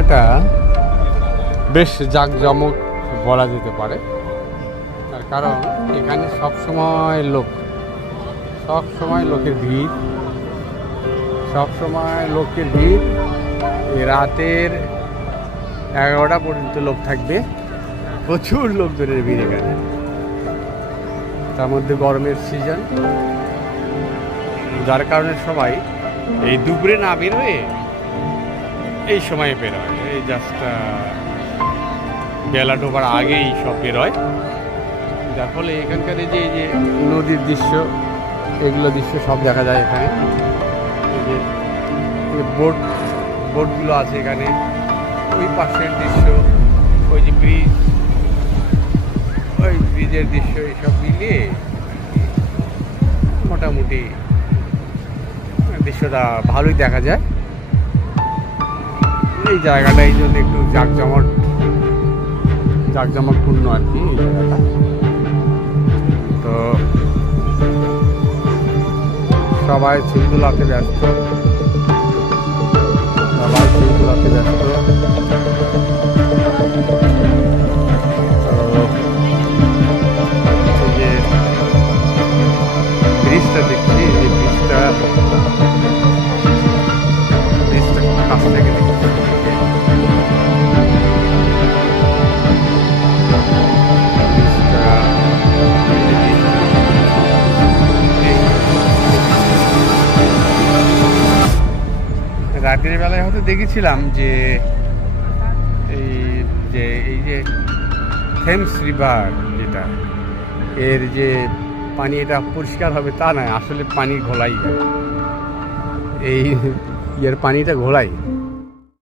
এটা বেশ জাঁকজমক বলা যেতে পারে, তার কারণ এখানে সবসময় লোকের ভিড়, রাতের 11টা পর্যন্ত লোক থাকবে, প্রচুর লোকজনের ভিড় এখানে। তার মধ্যে গরমের সিজন, যার কারণে সবাই এই দুপুরে না বেরোয় এই সময়ে বেরোয়, এই জাস্ট বেলা ডোবার আগেই সব বেরোয়, যার ফলে এখানকার এই যে নদীর দৃশ্য, এগুলো দৃশ্য সব দেখা যায় এখানে। এই যে বোটগুলো আছে এখানে, ওই পাশের দৃশ্য, ওই যে ব্রিজের দৃশ্য, এইসব মিলিয়ে মোটামুটি দৃশ্যটা ভালোই দেখা যায়। এই জায়গাটা এই জন্য একটু জাঁকজমকপূর্ণ আর কি এই জায়গাটা। তো সবাই ছবি তোলাতে ব্যস্ত, যে ব্রিজটা দেখছি, এই ব্রিজটা কাছ থেকে দেখছি। রাতের বেলায় হয়তো দেখেছিলাম যে এই যে থেমস রিভার, যেটা এর যে পানি এটা পরিষ্কার হবে তা নয়, আসলে পানি ঘোলাই, এই পানিটা ঘোলাই।